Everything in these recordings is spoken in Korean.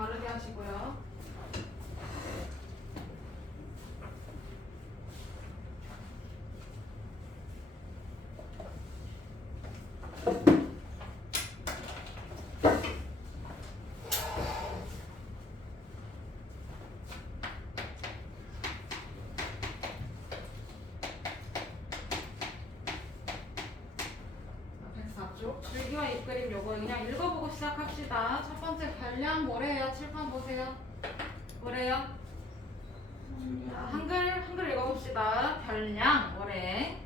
바르게 하시고요. 줄기와 잎그림 요거 그냥 읽어보고 시작합시다. 첫 번째 별량 뭐래요? 칠판 보세요. 뭐래요? 자, 한글 읽어봅시다. 별량 뭐래?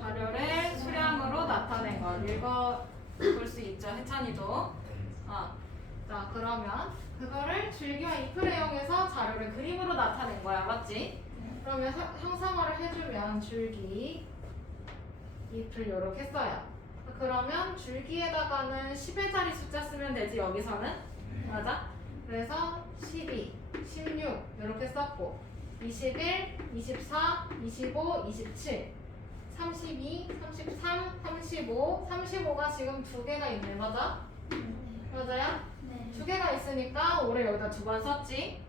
자료를 수량으로 나타낸 것 읽어볼 수 있죠. 해찬이도. 자 그러면 그거를 줄기와 잎을 이용해서 자료를 그림으로 나타낸 거야. 맞지? 그러면 형상화를 해주면 줄기 잎을 이렇게 써요. 그러면 줄기에다가는 10의 자리 숫자 쓰면 되지. 여기서는 맞아? 그래서 12, 16 이렇게 썼고 21, 24, 25, 27 32, 33, 35 35가 지금 두 개가 있네. 맞아? 맞아요? 네. 두 개가 있으니까 올해 여기다 두 번 썼지.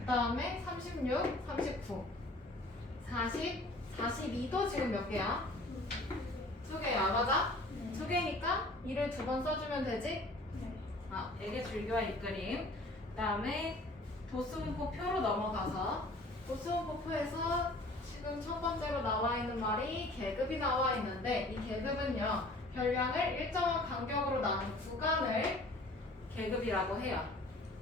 그 다음에 36, 39 40, 42도 지금 몇 개야? 두 개야. 맞아? 네. 두 개니까 이를 두 번 써주면 되지? 네. 이게 줄기와 잎그림. 그 다음에 도수분포 표로 넘어가서 도수분포 표에서 지금 첫 번째로 나와 있는 말이 계급이 나와 있는데 이 계급은요 별량을 일정한 간격으로 나눈 구간을 계급이라고 해요.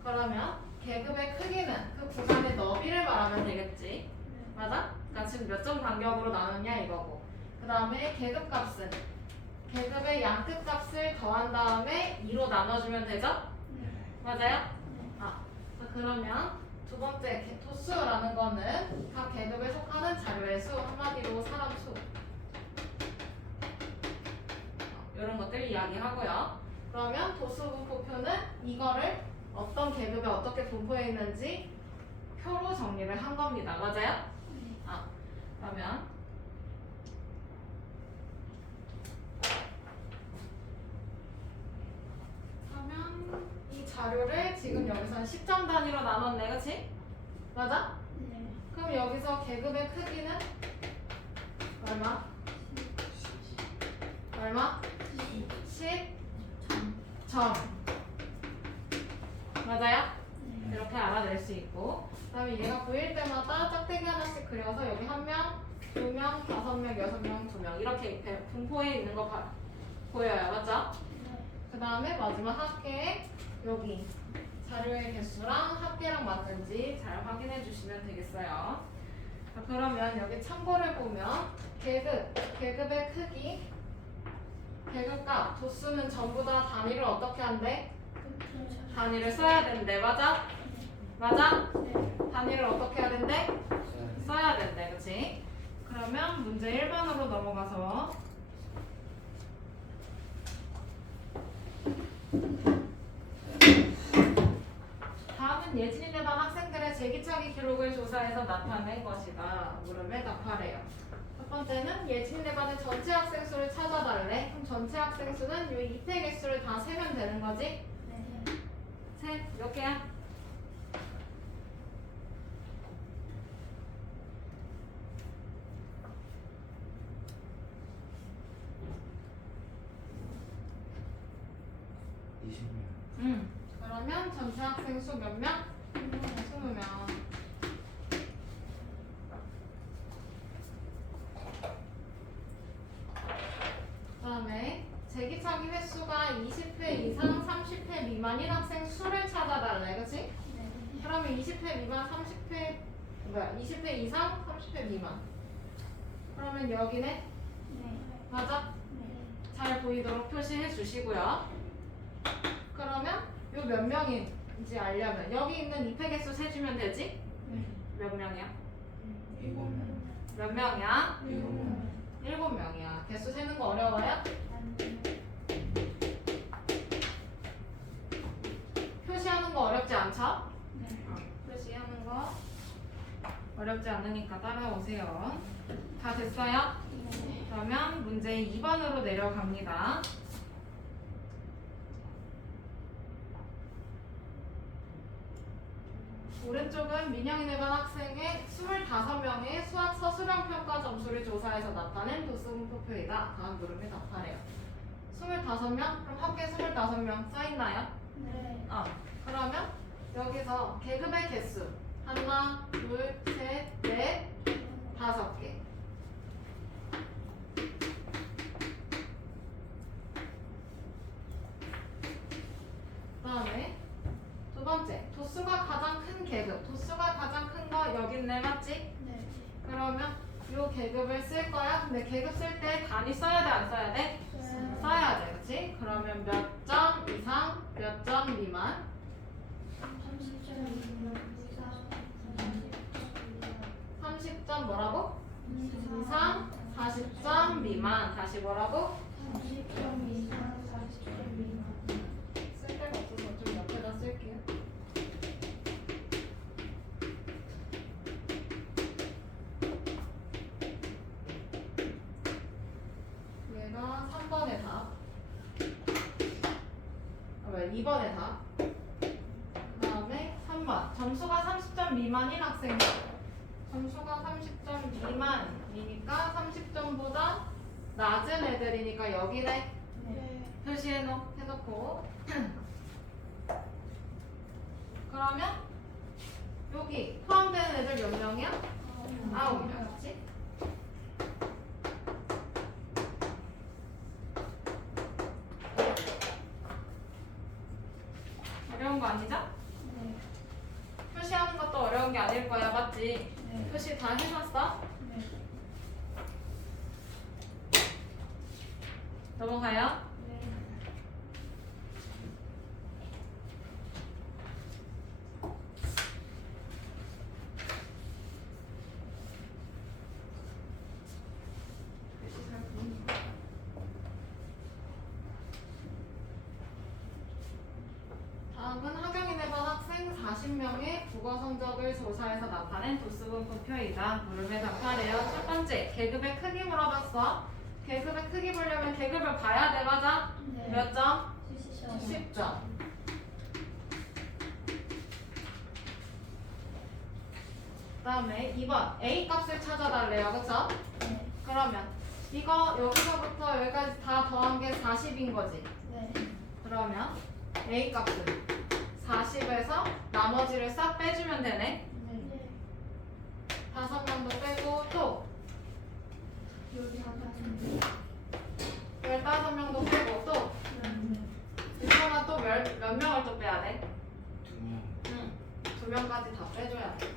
그러면 계급의 크기는 그 구간의 너비를 말하면 되겠지. 맞아? 그러니까 지금 몇 점 간격으로 나누냐 이거고. 그 다음에 계급값은 계급의 양끝 값을 더한 다음에 2로 나눠주면 되죠? 맞아요? 그러면 두 번째 도수라는 거는 각 계급에 속하는 자료의 수, 한마디로 사람 수 이런 것들 이야기하고요. 그러면 도수분포표는 이거를 어떤 계급에 어떻게 분포해 있는지 표로 정리를 한 겁니다. 맞아요? 그러면 이 자료를 지금 여기서는 10점 단위로 나눴네. 그치? 맞아? 네. 그럼 여기서 계급의 크기는 얼마? 얼마? 10점. 맞아요? 네. 이렇게 알아낼 수 있고 그 다음에 얘가 보일 때마다 짝대기 하나씩 그려서 여기 1명, 2명, 5명, 6명, 2명 이렇게 분포해 있는 거 보여요. 맞죠? 그 다음에 마지막 합계 여기 자료의 개수랑 합계랑 맞는지 잘 확인해 주시면 되겠어요. 자, 그러면 여기 참고를 보면 계급의 크기, 계급값, 도수는 전부 다 단위를 어떻게 한대? 단위를 써야 된대. 맞아? 맞아? 단위를 어떻게 해야 된대? 써야 된대. 그치? 그러면 문제 1번으로 넘어가서 다음은 예진이네 반 학생들의 제기차기 기록을 조사해서 나타낸 것이다. 물음에 답하래요. 첫 번째는 예진이네 반의 전체 학생 수를 찾아달래. 그럼 전체 학생 수는 이 입회 개수를 다 세면 되는 거지? 세? 몇 개야? 그러면 전체 학생 수 몇 명? 20명. 그다음에 제기차기 횟수가 20회 이상 30회 미만인 학생 수를 찾아달래. 그치? 그러면 20회 미만 30회 20회 이상 30회 미만. 그러면 여기네? 맞아? 잘 보이도록 표시해 주시고요. 그러면 요 몇 명인지 알려면 여기 있는 입회 개수 세주면 되지? 몇 명이야? 몇 명이야? 7명이야. 개수 세는 거 어려워요? 표시하는 거 어렵지 않죠? 표시하는 거 어렵지 않으니까 따라오세요. 다 됐어요? 그러면 문제 2번으로 내려갑니다. 오른쪽은 민영이네 반 학생의 25명의 수학 서술형 평가 점수를 조사해서 나타낸 도수분포표이다. 다음 물음에 답하래요. 25명? 그럼 합계 25명 써있나요? 네. 그러면 여기서 계급의 개수 하나, 둘, 셋, 넷, 5개. 그다음에 두 번째, 도수가 가장 큰 계급. 도수가 가장 큰 거 여기 있네, 맞지? 네. 그러면 요 계급을 쓸 거야. 근데 계급 쓸 때 단위 써야 돼, 안 써야 돼? 써야 돼, 그렇지? 그러면 몇 점 이상, 몇 점 미만? 30점 뭐라고? 이상, 40점 미만. 다시 뭐라고? 30점 이상 40점 미만. 쓸 데가 없어서 좀 옆에다 쓸게요. 얘가 3번의 답. 왜 2번의 답. 그 다음에 3번. 점수가 30점 미만인 학생. 점수가 30점 미만이니까 30점보다 낮은 애들이니까 여기네. 네. 해놓고 그러면 여기 포함되는 애들 몇 명이야? 9명, 그렇지? 어려운 거 아니죠? 네. 표시하는 것도 어려운 게 아닐 거야, 맞지? 네. 표시 다 해놨어? 네. 넘어가요. 네. 다음은 하경인의 반 학생 40명의 국어 성적을 조사해서 나타낸 도수분포표이다. 물음에 답하래요. 첫 번째, 계급의 크기 물어봤어. 계급의 크기 보려면 계급을 봐야 돼, 맞아? 네. 몇 점? 70점. 10점. 그 다음에 2번, A 값을 찾아달래요, 그쵸? 네. 그러면 이거 여기서부터 여기까지 다 더한 게 40인 거지. 네. 그러면 A 값은 40에서 나머지를 싹 빼주면 되네. 네. 5명도 빼고 또 여기 하나는 15명도 빼고 또 이거만 또 몇 명을 또 빼야 돼? 2명까지 다 빼줘야 돼.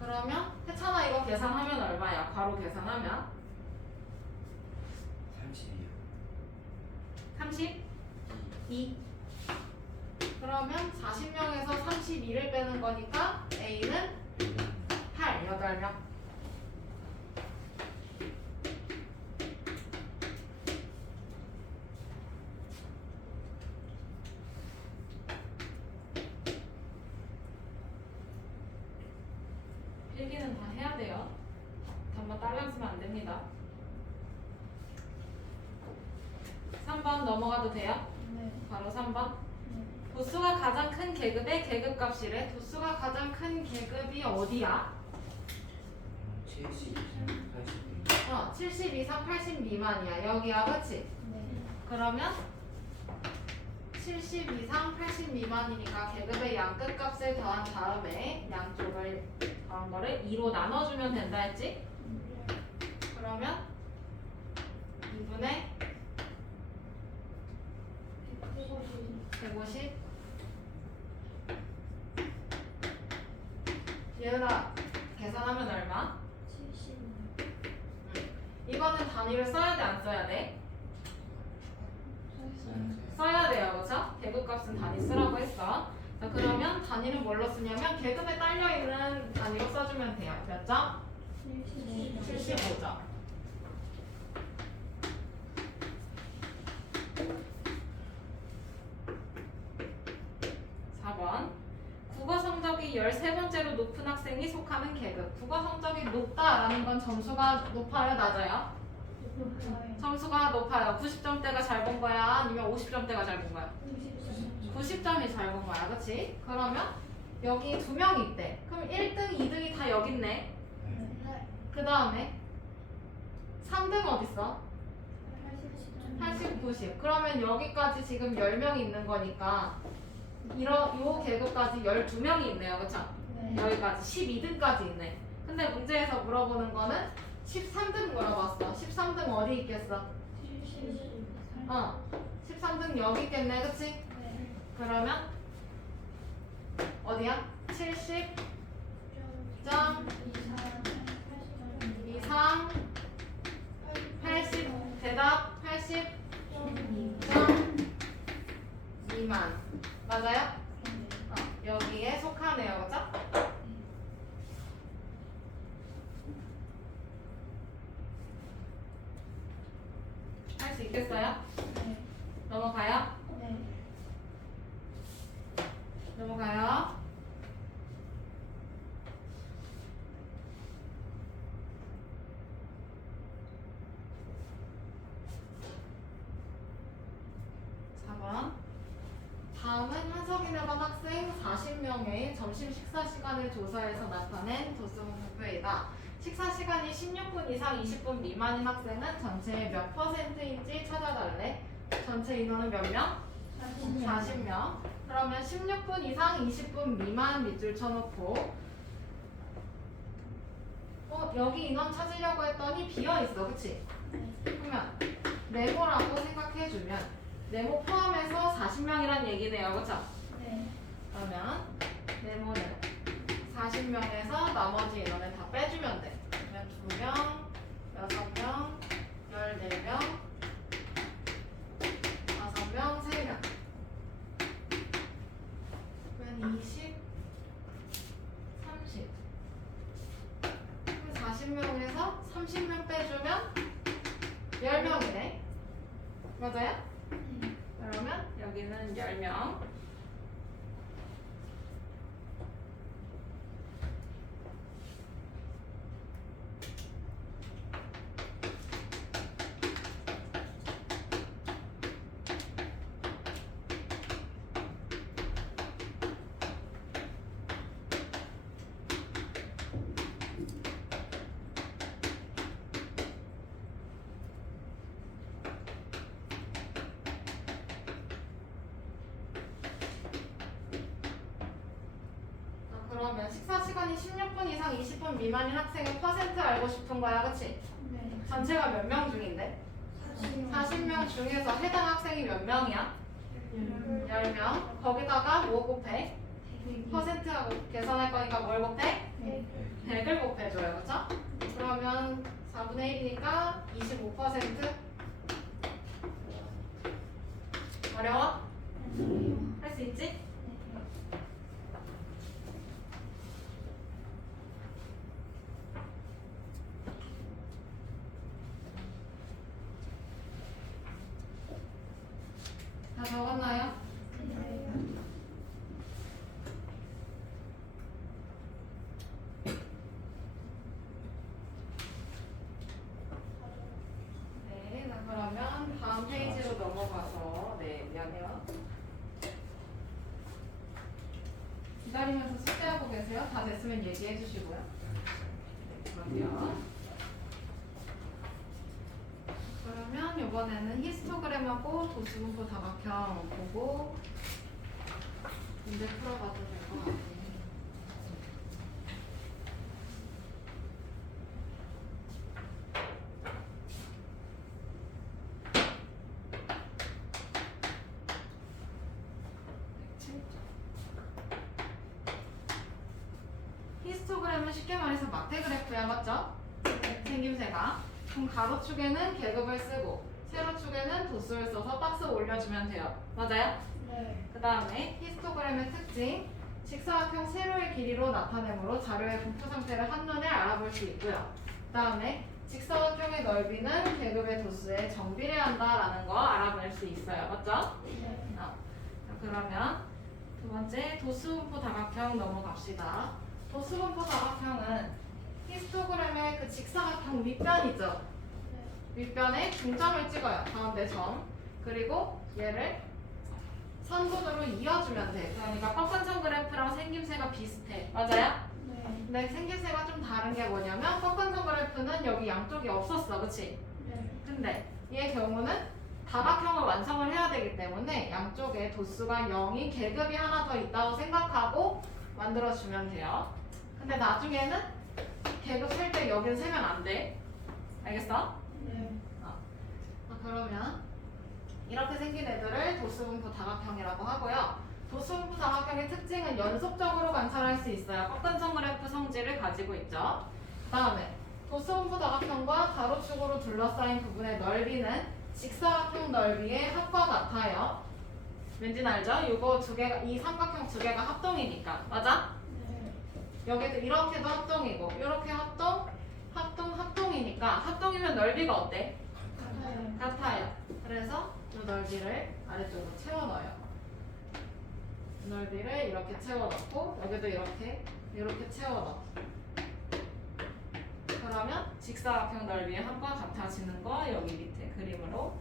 그러면 해찬아 이거 계산하면 얼마야? 괄호 계산하면 32. 그러면 40명에서 32를 빼는 거니까 A는 8, 8명. 필기는 다 해야 돼요. 단만 딸랑 쓰면 안 됩니다. 3번 넘어가도 돼요? 네. 바로 3번. 네. 도수가 가장 큰 계급의 계급값이래. 도수가 가장 큰 계급이 어디야? 70 이상 80 미만이야. 여기야, 그치? 네. 그러면 70 이상 80 미만이니까 계급의 양끝값을 더한 다음에 양쪽을 더한 거를 2로 나눠주면 된다 했지? 그러면 2분의 150. 얘들아 계산하면 얼마? 70. 이거는 단위를 써야 돼, 안 써야 돼? 써야 돼요, 그쵸? 계급값은 단위 쓰라고 했어. 자, 그러면 단위는 뭘로 쓰냐면 계급에 딸려있는 단위로 써주면 돼요. 몇 점? 75점. 국어 성적이 13번째로 높은 학생이 속하는 계급. 국어 성적이 높다라는 건 점수가 높아요, 낮아요? 높아요. 점수가 높아요. 90점대가 잘 본 거야? 아니면 50점대가 잘 본 거야? 90점이 잘 본 거야. 그치? 그러면 여기 두 명이 있대. 그럼 1등, 2등이 다 여기 있네. 네. 그 다음에 3등 어딨어? 80, 90. 그러면 여기까지 지금 10명이 있는 거니까 요 계급까지 12명이 있네요. 그쵸? 네. 여기까지 12등까지 있네. 근데 문제에서 물어보는 거는 13등 물어봤어. 13등 어디 있겠어? 13등 여기 있겠네. 그치? 네. 그러면 어디야? 70점 이상 80 대답 80점 미만 맞아요? 여기에 속하네요. 그죠? 할 수 있겠어요? 네. 넘어가요? 네. 넘어가요? 다음은 한석인에 반 학생 40명의 점심 식사 시간을 조사해서 나타낸 도수문 발표이다. 식사 시간이 16분 이상 20분 미만인 학생은 전체의 몇 %인지 찾아달래. 전체 인원은 몇 명? 40명. 그러면 16분 이상 20분 미만 밑줄 쳐놓고 여기 인원 찾으려고 했더니 비어있어. 그치? 그러면 네모라고 생각해주면 네모 포함해서 40명이란 얘기네요. 그쵸? 네. 그러면 네모는 40명에서 나머지 인원을 다 빼주면 돼. 그러면 2명, 6명, 14명, 5명, 3명. 그러면 20, 30. 그럼 40명에서 30명 빼주면 10명이네. 맞아요? 그러면 여기는 10명. 그러면 식사 시간이 16분 이상 20분 미만인 학생의 퍼센트 알고 싶은 거야. 그치? 네. 전체가 몇 명 중인데? 40명 중에서 해당 학생이 몇 명이야? 10명. 거기다가 뭐 곱해? 퍼센트하고 계산할 거니까 뭘 곱해? 100을 곱해줘요. 그쵸? 그러면 4분의 1이니까 25%? 어려워? 할 수 있지? 다 적었나요? 네, 자, 그러면 다음 페이지로 넘어가서 미안해요. 기다리면서 숙제하고 계세요? 다 됐으면 얘기해 주시고요. 네, 그러면 이번에는 히스토그램하고 도수분포 다각형 보고 문제 풀어봐도 될 것 같아요. 히스토그램은 쉽게 말해서 막대 그래프야, 맞죠? 생김새가. 그럼 가로축에는 계급을 쓰고 세로축에는 도수를 써서 박스 올려주면 돼요. 맞아요? 네. 그 다음에 히스토그램의 특징, 직사각형 세로의 길이로 나타내므로 자료의 분포 상태를 한눈에 알아볼 수 있고요. 그 다음에 직사각형의 넓이는 계급의 도수에 정비례한다라는 거 알아볼 수 있어요. 맞죠? 네. 자, 그러면 두 번째 도수분포 다각형 넘어갑시다. 도수분포 다각형은 히스토그램의 그 직사각형 윗변이죠. 윗변에 중점을 찍어요. 가운데 점. 그리고 얘를 3분으로 이어주면 돼. 그러니까 꺾은선 그래프랑 생김새가 비슷해. 맞아요? 네. 근데 생김새가 좀 다른 게 뭐냐면 꺾은선 그래프는 여기 양쪽이 없었어. 그치? 네. 근데 얘의 경우는 다각형을 완성을 해야 되기 때문에 양쪽에 도수가 0인 계급이 하나 더 있다고 생각하고 만들어주면 돼요. 근데 나중에는 계급 셀 때 여기는 세면 안 돼. 알겠어? 네. 그러면 이렇게 생긴 애들을 도수분포 다각형이라고 하고요. 도수분포 다각형의 특징은 연속적으로 관찰할 수 있어요. 꺾은선 그래프 성질을 가지고 있죠. 그 다음에 도수분포 다각형과 가로축으로 둘러싸인 부분의 넓이는 직사각형 넓이의 합과 같아요. 왠지는 알죠? 이거 두 개가, 이 삼각형 두 개가 합동이니까. 맞아? 네. 여기도 이렇게도 합동이고 이렇게 합동이니까 합동이면 넓이가 어때? 같아요. 같아요. 그래서 이 넓이를 아래쪽으로 채워 넣어요. 이 넓이를 이렇게 채워 넣고 여기도 이렇게 채워 넣어. 그러면 직사각형 넓이의 합과 같아지는 거 여기 밑에 그림으로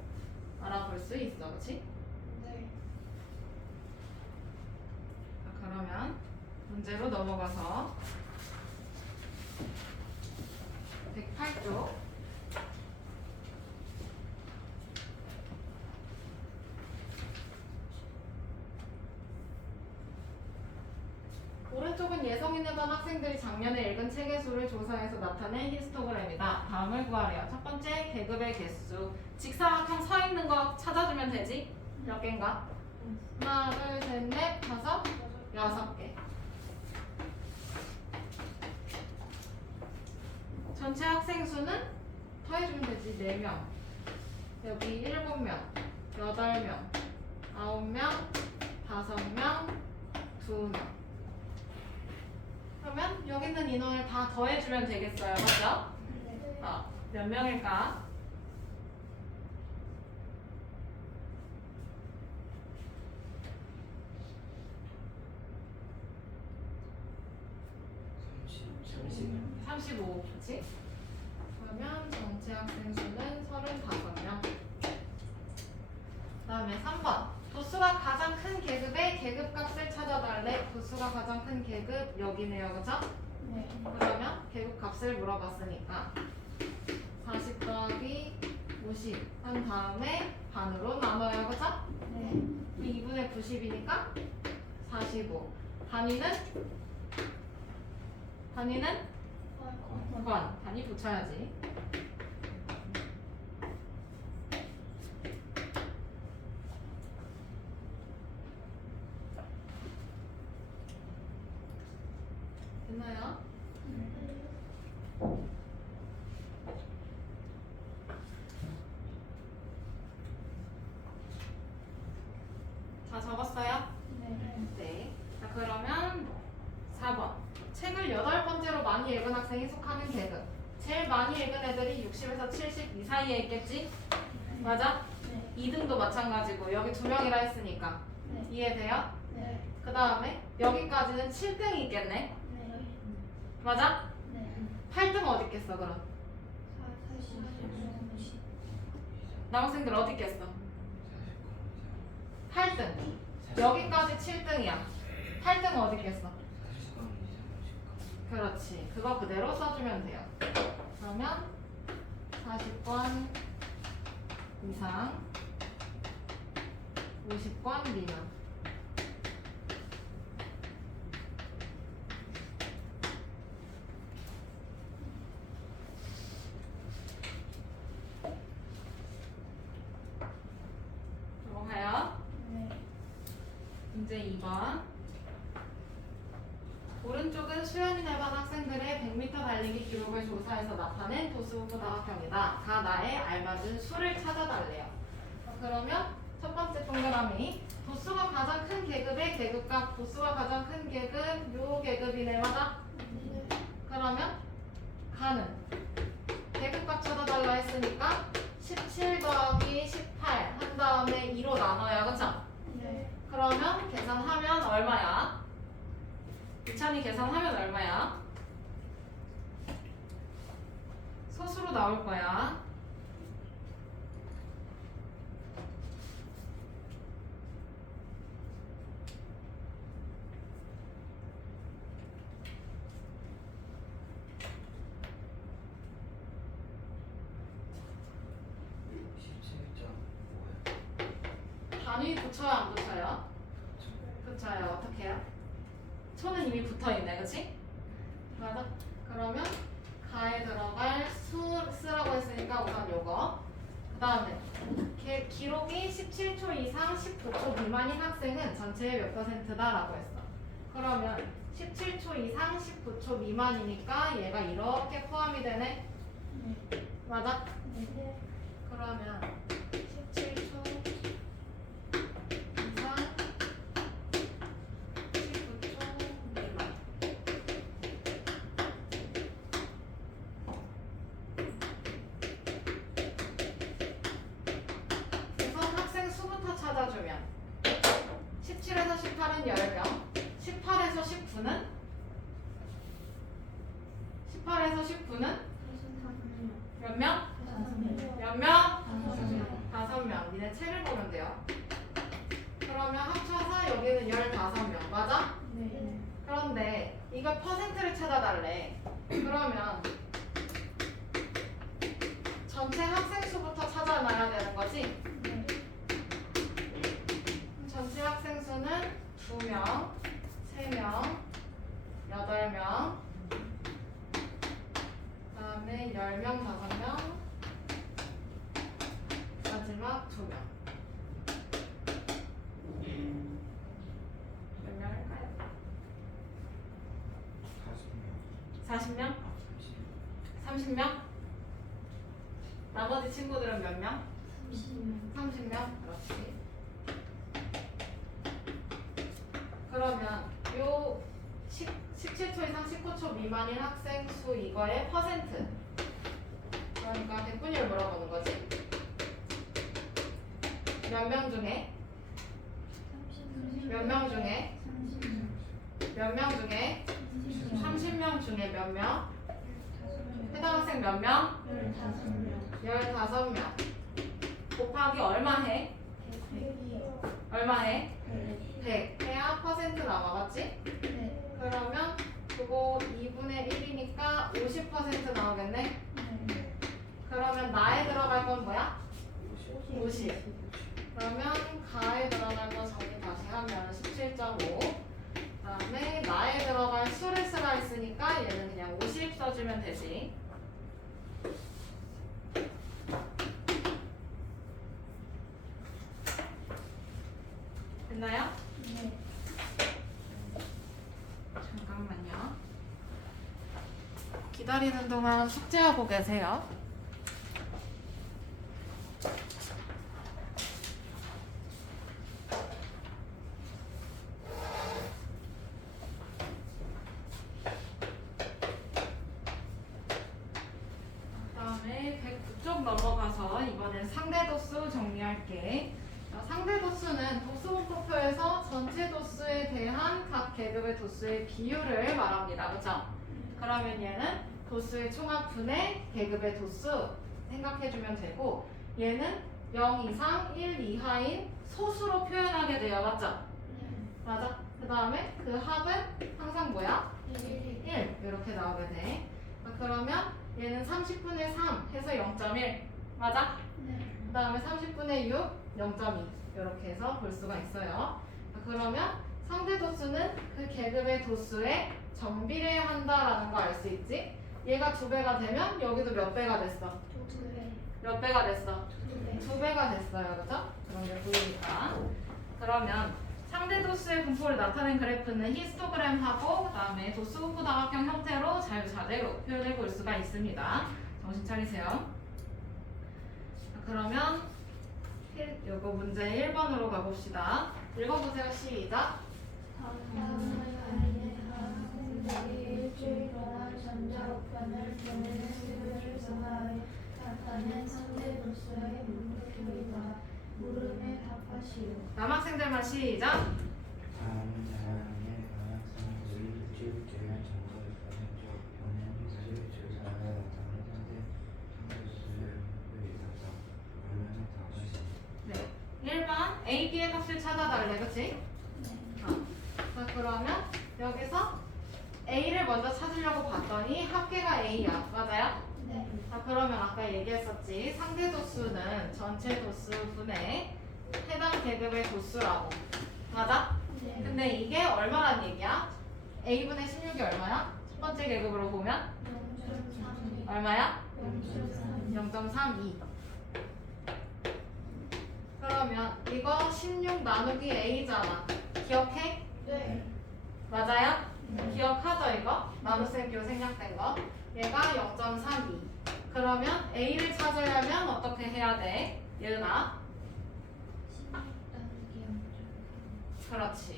알아볼 수 있어. 그렇지? 네. 그러면 문제로 넘어가서 108쪽 오른쪽은 예성인에 반 학생들이 작년에 읽은 책의 수를 조사해서 나타낸 히스토그램이다. 다음을 구하래요. 첫 번째, 계급의 개수. 직사각형 서 있는 거 찾아주면 되지? 몇 개인가? 하나, 둘, 셋, 넷, 다섯, 6개. 전체 학생 수는 더해주면 되지. 4명. 여기 7명, 8명, 9명, 5명, 2명. 그러면 여기 있는 인원을 다 더해주면 되겠어요. 맞죠? 네. 몇 명일까? 잠시만. 35, 그치? 그러면 전체 학생 수는 35명. 그 다음에 3번. 도수가 가장 큰 계급의 계급값을 찾아달래. 도수가 가장 큰 계급 여기네요. 그죠? 네. 그러면 계급값을 물어봤으니까 40 더하기 50 한 다음에 반으로 나눠요. 그죠? 네. 2분의 90이니까 45. 단위는? 번. 단위 붙여야지. 됐나요? 다 적었어요? 네. 네. 자, 그러면 4번. 책을 8번째로 많이 읽은 학생이 속하는 계급. 제일 많이 읽은 애들이 60에서 70 이 사이에 있겠지? 맞아? 네. 2등도 마찬가지고 여기 2명이라 했으니까 네. 이해돼요? 네. 그 다음에 여기까지는 7등이 있겠네? 네. 맞아? 네. 8등 어디 있겠어 그럼? 40. 남학생들 어디 있겠어? 8등. 여기까지 7등이야. 8등 어디 있겠어? 그렇지. 그거 그대로 써주면 돼요. 그러면 40권 이상 50권 미만. 넘어가요. 네. 문제 2번. 오른쪽은 수연이네 반 학생들의 100m 달리기 기록을 조사해서 나타낸 도수분포 다각형이다. 다 나에 알맞은 수를 찾아달래요. 그러면 첫 번째 동그라미 도수가 가장 큰 계급의 계급값. 도수가 가장 큰 계급 요 계급이네. 맞아? 네. 그러면 가는 계급값 찾아달라 했으니까 17 더하기 18 한 다음에 2로 나눠요. 그쵸? 네. 그러면 계산하면 얼마야? 유찬이 계산하면 얼마야? 소수로 나올 거야. 아니 붙여요 안 붙여요? 붙여요. 어떻게 해요? 초는 이미 붙어있네 그치? 맞아? 그러면 가에 들어갈 수라고 했으니까 우선 요거 그 다음에 기록이 17초 이상 19초 미만인 학생은 전체의 몇 %다 라고 했어. 그러면 17초 이상 19초 미만이니까 얘가 이렇게 포함이 되네. 맞아? 네. 그러면 17초 이상 19초 미만. 그래서 학생 수부터 찾아주면 17에서 18은 10명, 18에서 19는 18에서 19는 몇 명? 몇 명? 5명. 니네 책을 보면 돼요. 그러면 합쳐서 여기는 15명. 맞아? 네. 그런데 이거 퍼센트를 찾아달래. 그러면 전체 학생 수부터 찾아놔야 되는 거지? 네. 전체 학생 수는 2명, 3명, 8명, 그 다음에 10명, 5명, 마지막 2명. 몇 명 할까요? 40명? 30명? 나머지 친구들은 몇 명? 30명? 그렇지. 그러면 요 17초 이상 19초 미만인 학생 수 이거의 퍼센트. 그러니까 백분위를 물어보는 거지. 몇 명 중에? 몇 명 중에? 몇 명 중에? 30명 중에 몇 명? 해당 학생 몇 명? 15명. 곱하기 얼마 해? 얼마 해? 100 해야 퍼센트 나와. 맞지? 그러면 그거 2분의 1이니까 50% 나오겠네? 그러면 나에 들어갈 건 뭐야? 50. 그러면 가에 들어갈 거 정리 다시 하면 17.5. 그 다음에 나에 들어갈 수를 쓰라 했으니까 얘는 그냥 50 써주면 되지. 됐나요? 잠깐만요. 기다리는 동안 숙제하고 계세요. 그다음에 109쪽 넘어가서 이번엔 상대 도수 정리할게. 상대 도수는 도수 분포표에서 전체 도수에 대한 각 계급의 도수의 비율을 말합니다. 그렇죠? 그러면 얘는 도수의 총합분의 계급의 도수 생각해주면 되고, 얘는 0 이상 1 이하인 소수로 표현하게 돼요. 맞죠? 맞아. 그 다음에 그 합은 항상 뭐야? 1 이렇게 나오게 돼. 그러면 얘는 30분의 3 해서 0.1 맞아? 그 다음에 30분의 6 0.2 이렇게 해서 볼 수가 있어요. 그러면 상대 도수는 그 계급의 도수에 정비례한다라는 거 알 수 있지? 얘가 2배가 되면 여기도 몇 배가 됐어? 몇 배가 됐어? 2배가 됐어요. 그죠? 그런 게 보이니까. 그러면 상대 도수의 분포를 나타낸 그래프는 히스토그램하고 그다음에 도수 분포 다각형 형태로 자유자재로 표현해 볼 수가 있습니다. 정신 차리세요. 그러면 요거 문제 1번으로 가봅시다. 읽어보세요. 시작. 일주일 동안 전자우편을 보내는 수요를 정하여 나타낸 상대 도수의 분포표이다. 물음에 답하시오. 남학생들만 시작. 다음은 자랑의 방학생들이 일주일 동안 전자우편을 보내는 수요를 조사하여 나타낸 상대 도수의 분포이다. 물음에 답하시오. 네. 1번 A, B의 값을 찾아달래. 그치? 자, 그러면 여기서 A를 먼저 찾으려고 봤더니 합계가 A야. 맞아요? 네. 자, 그러면 아까 얘기했었지. 상대 도수는 전체 도수 분의 해당 계급의 도수라고. 맞아? 네. 근데 이게 얼마란 얘기야? A분의 16이 얼마야? 첫 번째 계급으로 보면 0.32. 얼마야? 0.32. 0.32. 그러면 이거 16 나누기 A잖아. 기억해? 네. 맞아요? 기억하죠 이거? 나눗셈기로 생략된 거. 얘가 0.32. 그러면 A를 찾으려면 어떻게 해야 돼? 예은아. 16 나누기 0.32. 그렇지.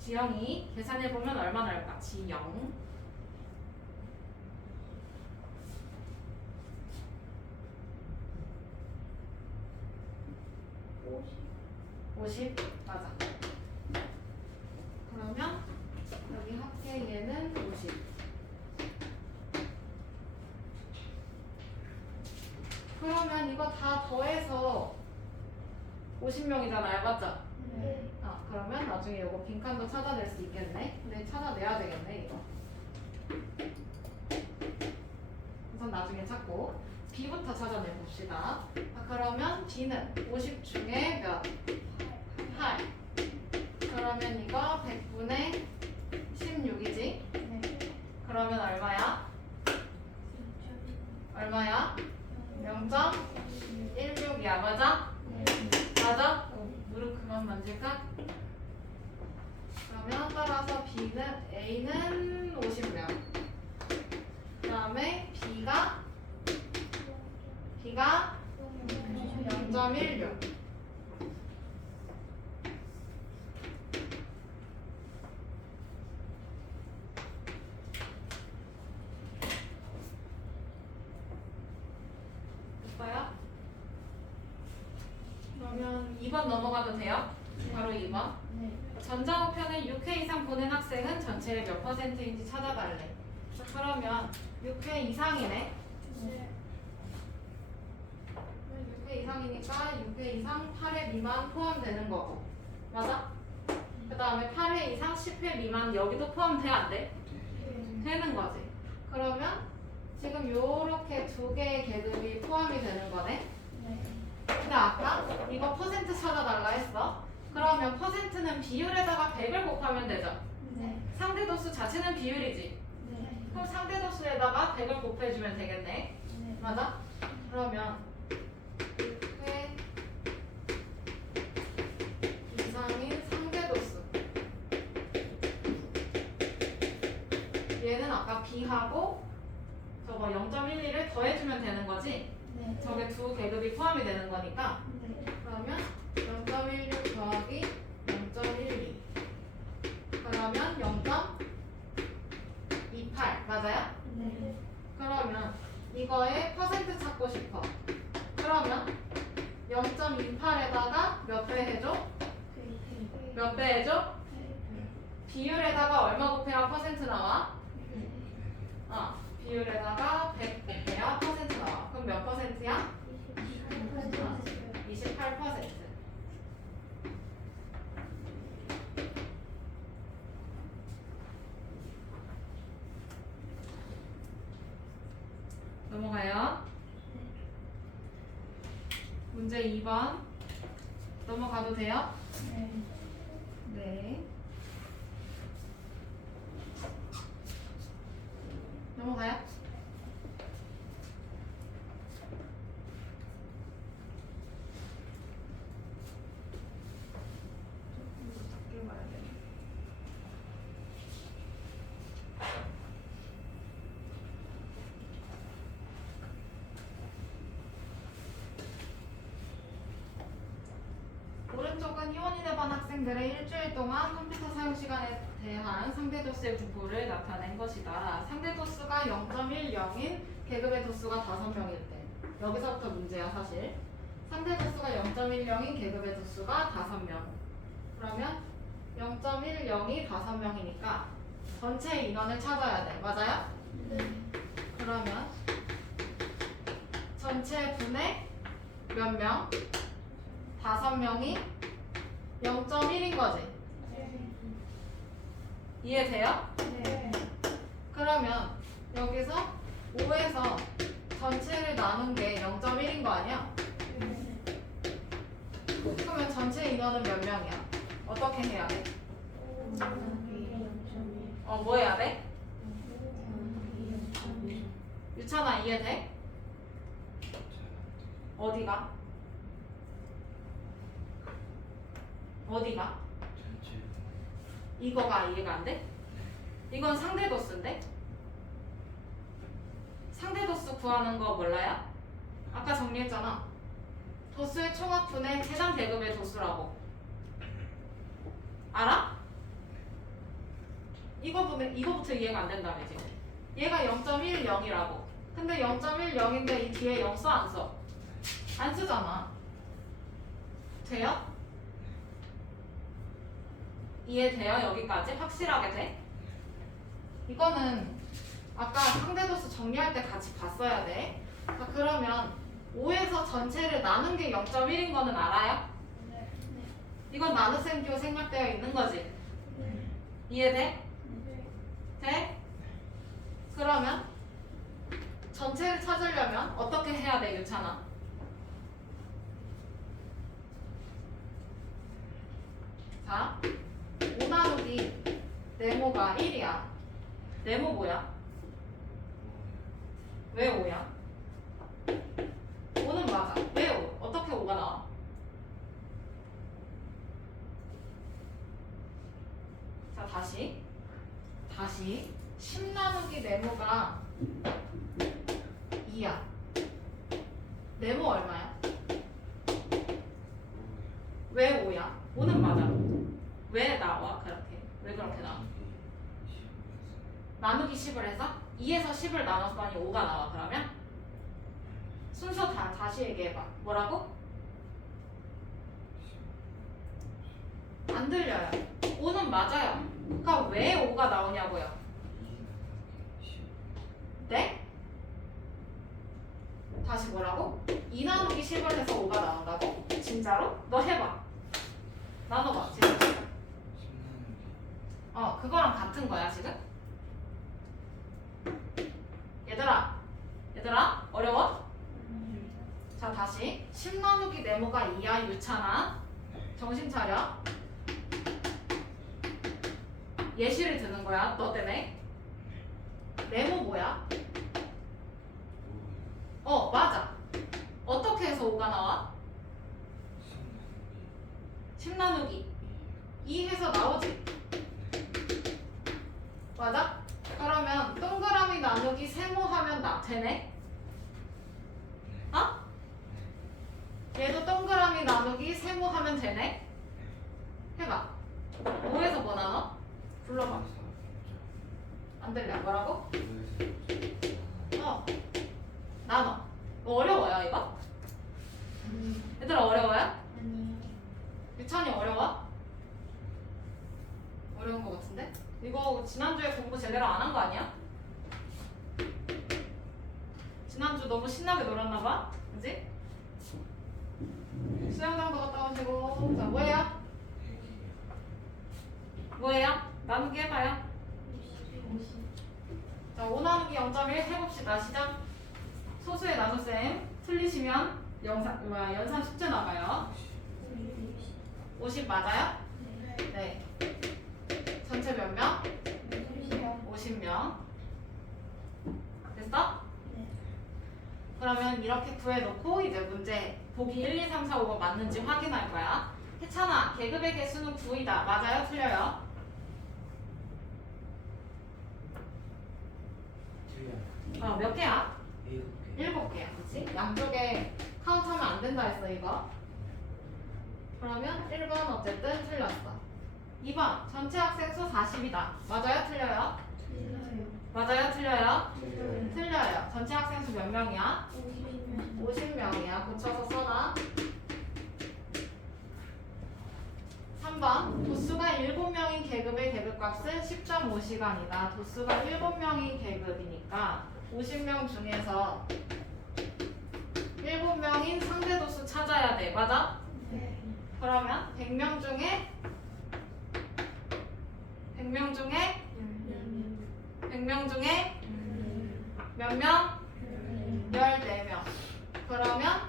지영이 계산해보면 얼마 나올까? 지영 50 맞아. 그러면 여기 합계 얘는 50. 그러면 이거 다 더해서 50명이잖아요, 맞죠? 네. 그러면 나중에 이거 빈칸도 찾아낼 수 있겠네. 근데 찾아내야 되겠네 이거. 우선 나중에 찾고 B부터 찾아내 봅시다. 그러면 B는 50 중에 몇? 8. 그러면 이거 100분의 16이지? 네. 그러면 얼마야? 얼마야? 0.16이야, 맞아? 네. 맞아? 무릎 그만 만질까? 그러면 따라서 A는 50명. 그 다음에 B가 0.16. 됐어요? 그러면 2번 넘어가도 돼요? 바로 2번. 네. 전자우편을 6회 이상 보낸 학생은 전체의 몇 %인지 찾아달래. 그러면 6회 이상이네. 네. 6회 이상이니까 6회 이상 8회 미만 포함되는 거고. 맞아? 그 다음에 8회 이상 10회 미만 여기도 포함돼 안 돼? 되는 거지. 그러면 지금 요렇게 두 개의 계급이 포함이 되는 거네. 네. 근데 아까 이거 퍼센트 찾아달라 했어. 그러면 퍼센트는 비율에다가 100을 곱하면 되죠. 네. 상대도수 자체는 비율이지. 네. 그럼 상대도수에다가 100을 곱해주면 되겠네. 네. 맞아? 그러면 6회 이상인 상대도수. 얘는 아까 B하고 저거 0.12를 더해주면 되는 거지. 네. 저게 두 계급이 포함이 되는 거니까. 네. 그러면 0.16 더하기 0.12. 그러면 0.28 맞아요? 네. 그러면 이거의 퍼센트 찾고 싶어. 그러면 0.28에다가 몇 배 해줘? 몇 배 해줘? 비율에다가 얼마 곱해야 퍼센트 나와? 비율에다가 100 곱해야 퍼센트 나와. 그럼 몇 퍼센트야? 28%. 넘어가요. 문제 2번 넘어가도 돼요? 네. 넘어가요? 오른쪽은 희원이네 반 학생들의 일주일 동안 컴퓨터 사용 시간에 대한 상대도수의 분포를 나타낸 것이다. 상대도수가 0.10인 계급의 도수가 5명일 때. 여기서부터 문제야 사실. 상대도수가 0.10인 계급의 도수가 5명. 그러면 0.10이 5명이니까 전체 인원을 찾아야 돼. 맞아요? 그러면 전체 분의 몇 명? 5명이 0.1인 거지. 이해돼요? 그러면 여기서 5에서 전체를 나눈 게 0.1인 거 아니야? 그러면 전체 인원은 몇 명이야? 어떻게 해야 돼? 뭐 해야 돼? 유찬아 이해돼? 어디가? 어디가? 전체 이거가 이해가 안 돼? 이건 상대 도수인데? 상대 도수 구하는 거 몰라요? 아까 정리했잖아. 도수의 총합분의 해당 계급의 도수라고. 알아? 이거부터 이해가 안 된다며 지금. 얘가 0.10이라고. 근데 0.10인데 이 뒤에 0 써 안 써? 안 쓰잖아. 돼요? 이해돼요? 여기까지? 확실하게 돼? 이거는 아까 상대도수 정리할 때 같이 봤어야 돼. 자, 그러면 5에서 전체를 나눈 게 0.1인 거는 알아요? 이건 나눗셈 기호 생략되어 있는 거지. 이해돼? 돼? 그러면 전체를 찾으려면 어떻게 해야 돼, 유찬아? 자, 5 나누기 네모가 1이야. 네모 뭐야? 왜 5야? 5는 맞아. 왜 5? 어떻게 5가 나와? 자, 다시 10 나누기 네모가 2야. 네모 얼마야? 왜 5야? 5는 맞아. 왜 나와? 그렇게. 왜 그렇게 나와? 나누기 10을 해서 2에서 10을 나눴더니 5가 나와. 그러면 순서 다시 얘기해봐. 뭐라고? 안 들려요. 5는 맞아요. 그러니까 왜 5가 나오냐고요? 네? 다시 뭐라고? 2 나누기 10을 해서 5가 나온다고? 진짜로? 너 해봐. 나눠봐 지금. 그거랑 같은 거야 지금? 얘들아 어려워? 자, 다시 10 나누기 네모가 2야. 유찬아 정신 차려. 예시를 드는 거야 너 때문에. 네모 뭐야? 맞아. 어떻게 해서 5가 나와? 10 나누기 2 해서 나오지. 맞아? 그러면 동그라미 나누기 세모하면 되네? 얘도 동그라미 나누기 세모하면 되네? 해봐. 5에서 뭐 나눠? 불러봐. 안 들려. 뭐라고? 나눠. 어려워요 이거? 얘들아 어려워요? 유찬이 어려워? 어려운 거 같은데? 이거 지난주에 공부 제대로 안 한 거 아니야? 지난주 너무 신나게 놀았나봐? 그지? 수영장도 갔다 오시고. 자, 뭐예요? 뭐예요? 나누기 해봐요. 자, 5 나누기 0.1 해봅시다. 시작. 소수의 나눗셈 틀리시면 연산 숙제 나가요. 50 맞아요? 네. 전체 몇 명? 50명. 됐어? 그러면 이렇게 구해놓고 이제 문제 보기 1, 2, 3, 4, 5가 맞는지 확인할 거야. 혜찬아, 계급의 개수는 9이다. 맞아요? 틀려요? 틀려. 몇 개야? 7개. 7개야. 그치? 양쪽에 카운트하면 안 된다 했어, 이거. 그러면 1번 어쨌든 틀렸어. 2번, 전체 학생 수 40이다. 맞아요? 틀려요? 맞아요? 틀려요? 틀려요. 전체 학생 수 몇 명이야? 50명이야. 고쳐서 써놔. 3번, 도수가 7명인 계급의 계급값은 10.5시간이다. 도수가 7명인 계급이니까 50명 중에서 7명인 상대 도수 찾아야 돼. 맞아? 그러면 100명 중에 몇 명? 14명. 그러면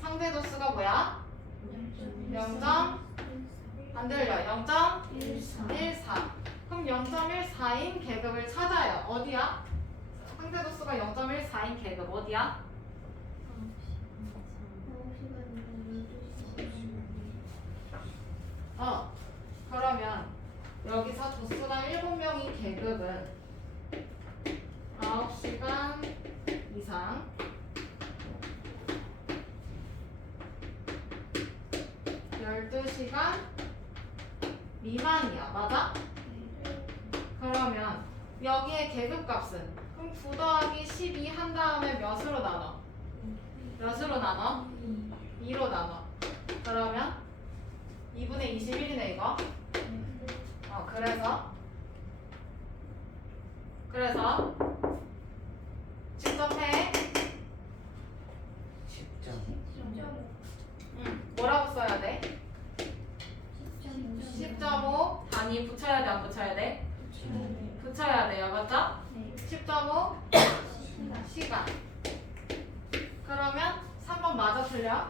상대 도수가 뭐야? 0. 안 들려. 0.14. 그럼 0.14인 계급을 찾아요. 어디야? 상대 도수가 0.14인 계급 어디야? 그러면 여기서 도수가 7명인 계급은 9시간 이상 12시간 미만이야. 맞아? 그러면 여기에 계급값은 그럼 9 더하기 12 한 다음에 몇으로 나눠? 몇으로 나눠? 2로 나눠. 그러면 2분의 21이네 이거. 그래서 직접 해. 10점. 뭐라고 써야 돼? 10.5 단위 붙여야 돼, 안 붙여야 돼? 붙여야 돼요, 맞죠? 10.5 시간. 그러면 3번 맞아, 틀려?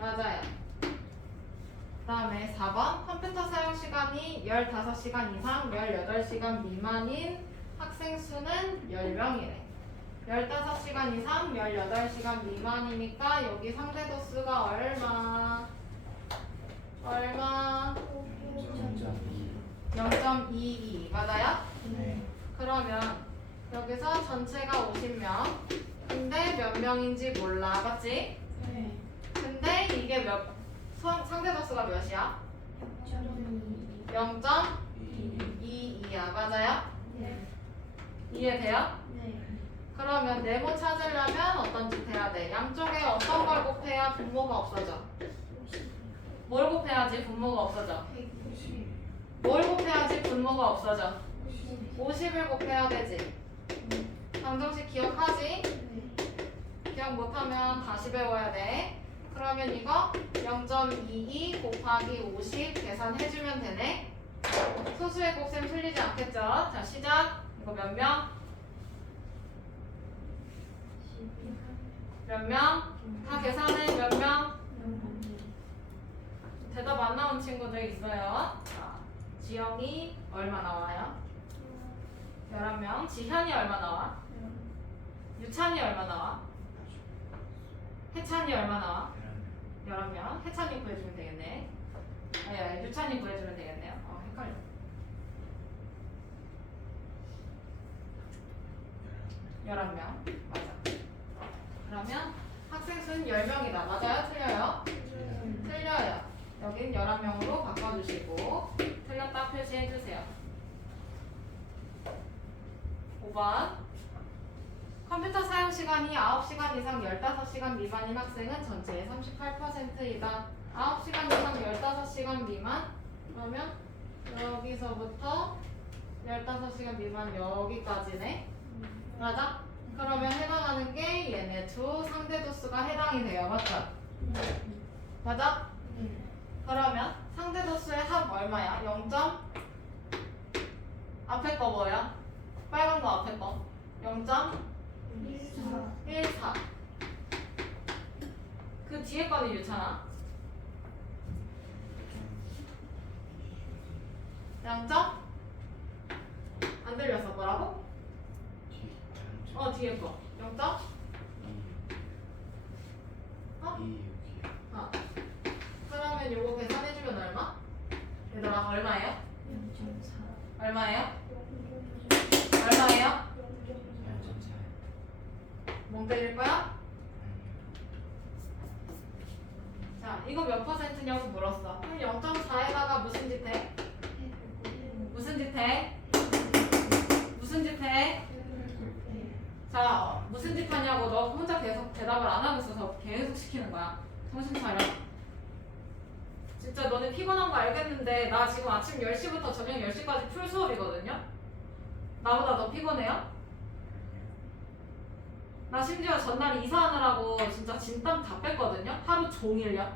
맞아요. 그 다음에 4번 컴퓨터 사용 시간이 15시간 이상 18시간 미만인 학생 수는 10명이래. 15시간 이상 18시간 미만이니까 여기 상대 도수가 얼마? 0.22 맞아요? 네. 그러면 여기서 전체가 50명 근데 몇 명인지 몰라 맞지? 근데 이게 상대 도수가 몇이야? 0.22야 맞아요? 이해돼요? 그러면 네모 찾으려면 어떤 짓 해야 돼? 양쪽에 어떤 걸 곱해야 분모가 없어져? 뭘 곱해야지 분모가 없어져? 뭘 곱해야지 분모가 없어져? 50을 곱해야 되지. 방정식 기억하지? 기억 못하면 다시 배워야 돼. 그러면 이거 0.22 곱하기 50 계산해주면 되네. 소수의 곱셈 틀리지 않겠죠? 자 시작. 이거 몇 명? 몇 명? 다 계산해 몇 명? 대답 안 나온 친구들 있어요. 자, 지영이 얼마 나와요? 11명. 지현이 얼마 나와? 유찬이 얼마 나와? 해찬이 얼마 나와? 11명. 해찬이 구해주면 되겠네. 아니, 유찬이 구해주면 되겠네요. 헷갈려. 11명. 맞아. 그러면 학생 수는 10명이다. 맞아요? 틀려요? 틀려요. 여긴 11명으로 바꿔주시고 틀렸다 표시해주세요. 5번 컴퓨터 사용 시간이 9시간 이상 15시간 미만인 학생은 전체의 38%이다. 9시간 이상 15시간 미만? 그러면 여기서부터 15시간 미만 여기까지네. 맞아? 그러면 해당하는 게 얘네 두 상대 도수가 해당이 돼요. 맞죠? 맞아? 그러면 상대 도수의 합 얼마야? 0. 앞에 거 뭐야? 빨간 거 앞에 거 0.14. 그 뒤에 거는 유찬아 0. 안 들렸어 뭐라고? 뒤에 거 0. 그러면 요거 계산해주면 얼마? 얘들아 얼마예요? 얼마예요? 얼마예요? 멍 때릴 거야? 자 이거 몇 퍼센트냐고 물었어. 그럼 0.4에다가 무슨 짓 해? 무슨 짓 해? 무슨 짓 해? 자 무슨 짓 하냐고 너 혼자 계속 대답을 안 하고 있어서 계속 시키는 거야. 정신 차려. 진짜 너네 피곤한 거 알겠는데 나 지금 아침 10시부터 저녁 10시까지 풀 수업이거든요? 나보다 더 피곤해요? 나 심지어 전날 이사하느라고 진짜 진땀 다 뺐거든요? 하루 종일요?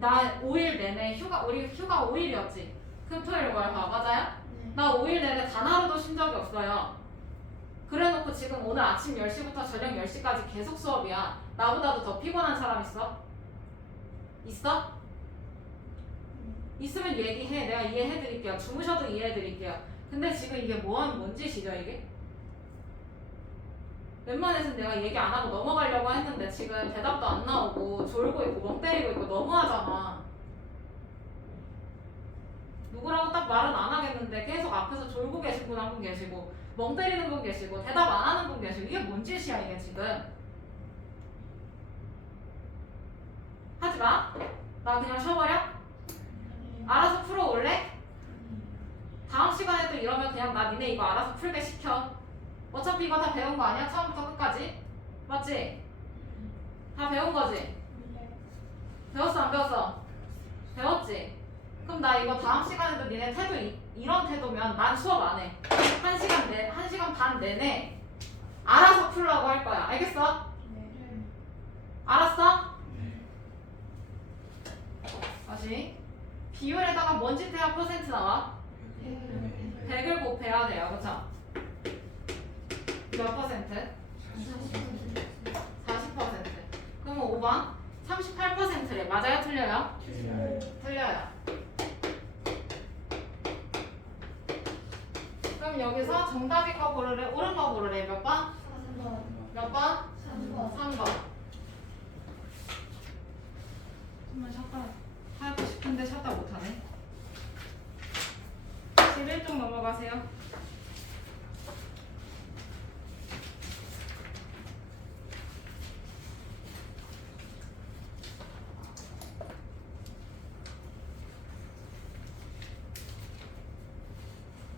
나 5일 내내 우리 휴가 5일이었지? 금토일 월 화 맞아요? 나 5일 내내 단 하루도 쉰 적이 없어요. 그래놓고 지금 오늘 아침 10시부터 저녁 10시까지 계속 수업이야. 나보다도 더 피곤한 사람 있어? 있어? 있으면 얘기해. 내가 이해해드릴게요. 주무셔도 이해해드릴게요. 근데 지금 이게 뭔 짓이죠 이게? 웬만해서는 내가 얘기 안 하고 넘어가려고 했는데 지금 대답도 안 나오고 졸고 있고 멍 때리고 있고 너무하잖아. 누구라고 딱 말은 안 하겠는데 계속 앞에서 졸고 계신 분 한 분 계시고 멍 때리는 분 계시고 대답 안 하는 분 계시고 이게 뭔 짓이야 이게 지금. 하지 마. 나 그냥 쉬어버려? 알아서 풀어올래? 다음 시간에 또 이러면 그냥 나 니네 이거 알아서 풀게 시켜. 어차피 이거 다 배운 거 아니야? 처음부터 끝까지? 맞지? 다 배운 거지? 배웠어 안 배웠어? 배웠지? 그럼 나 이거 다음 시간에도 니네 태도 이런 태도면 난 수업 안 해. 1시간 반 내내 알아서 풀라고 할 거야. 알겠어? 알았어? 다시 비율에다가 뭔 짓 해야 퍼센트 나와? 100을 곱해야 돼요. 그쵸? 몇 퍼센트? 40%. 그럼 5번 38%래. 맞아요? 틀려요? 틀려요. 그럼 여기서 정답인 거 고르래? 옳은 거 고르래? 몇 번? 몇 번? 3번. 정말 쉬었다 하고 싶은데 쉬었다 못하네. 11쪽 넘어가세요.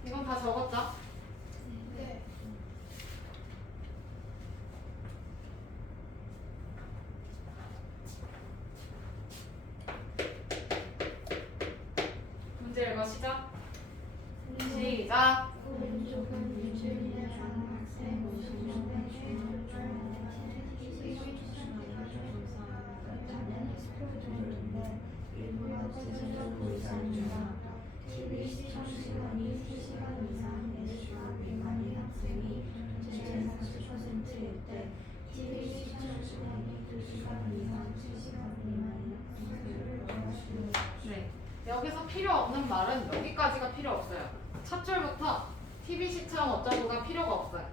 이건 다 적었죠? 문제 읽어 시작. 시작. 네. 여기서 필요 없는 말은 여기까지가 필요 없어요. 첫 줄부터 TV 시청 어쩌고가 필요가 없어요.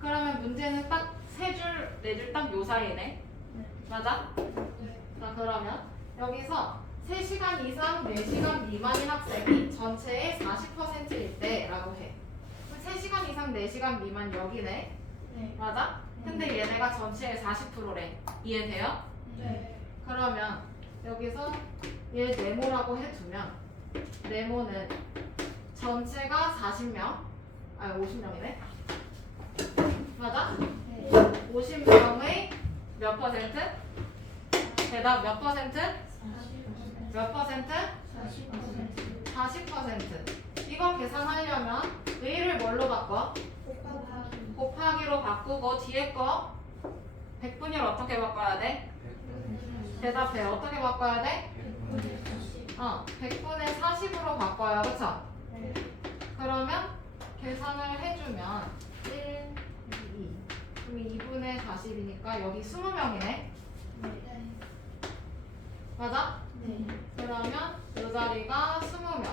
그러면 문제는 딱 세 줄, 네 줄 딱 요 사이네. 맞아? 자, 그러면 여기서 3시간 이상 4시간 미만인 학생이 전체의 40%일 때라고 해. 3시간 이상 4시간 미만 여기네. 맞아? 근데 얘네가 전체의 40%래. 이해돼요? 그러면 여기서 얘 네모라고 해두면 네모는 전체가 40명, 아니 50명이네. 맞아? 50명의 몇 퍼센트? 대답 몇 퍼센트? 몇 퍼센트? 40%. 이거 계산하려면 A를 뭘로 바꿔? 곱하기로 바꾸고 뒤에 거 100분위를 어떻게 바꿔야 돼? 대답해. 어떻게 바꿔야 돼? 100분의 40으로 바꿔요. 그쵸? 그러면 계산을 해주면 1, 2. 그럼 2분의 40이니까 여기 20명이네. 맞아? 그러면 이 자리가 20명.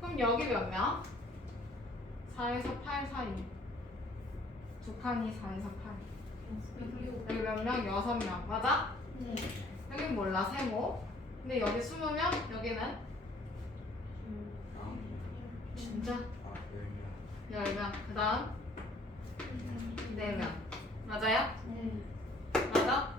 그럼 여기 몇 명? 4에서 8 사이. 두 칸이 4에서 8. 여기 몇 명? 6명. 맞아? 여긴 몰라. 세모. 근데 여기 20명? 여기는? 진짜? 10명. 그 다음? 4명. 맞아요? 맞아?